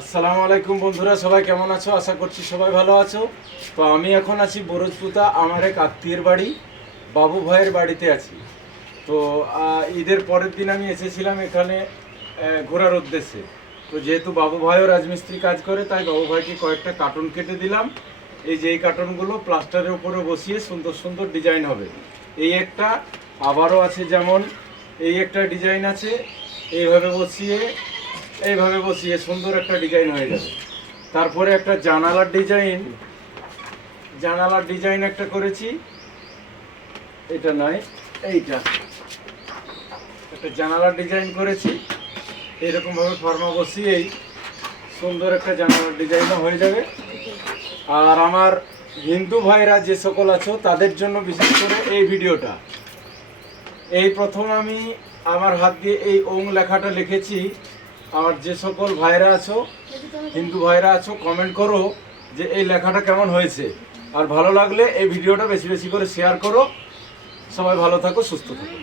আসসালামু আলাইকুম বন্ধুরা, সবাই কেমন আছো? আশা করছি সবাই ভালো আছো। তো আমি এখন আছি বরজপুতা, আমার এক আত্মীয়ের বাড়ি, বাবু ভাইয়ের বাড়িতে আছি। তো ঈদের পরের দিন আমি এসেছিলাম এখানে ঘোরার উদ্দেশ্যে। তো যেহেতু বাবু ভাইও রাজমিস্ত্রি কাজ করে, তাই বাবু ভাইকে কয়েকটা কার্টুন কেটে দিলাম। এই যে এই কার্টুনগুলো প্লাস্টারের উপরে বসিয়ে সুন্দর সুন্দর ডিজাইন হবে। এই একটা, আবারও আছে যেমন এই একটা ডিজাইন আছে, এইভাবে বসিয়ে সুন্দর একটা ডিজাইন হয়ে যাবে। তারপরে একটা জানালার ডিজাইন একটা করেছি। এটা নয়, এইটা একটা জানালার ডিজাইন করেছি। এরকম ভাবে ফর্মা বসিয়েই সুন্দর একটা জানালার ডিজাইনও হয়ে যাবে। আর আমার হিন্দু ভাইরা যে সকল আছো তাদের জন্য বিশেষ করে এই ভিডিওটা। এই প্রথম আমি আমার হাত দিয়ে এই ওং লেখাটা লিখেছি। আর যে সকল ভাইরা আছো, হিন্দু ভাইরা আছো, কমেন্ট করো যে এই লেখাটা কেমন হয়েছে। আর ভালো লাগলে এই ভিডিওটা বেশি বেশি করে শেয়ার করো। সবাই ভালো থাকো, সুস্থ থাকো।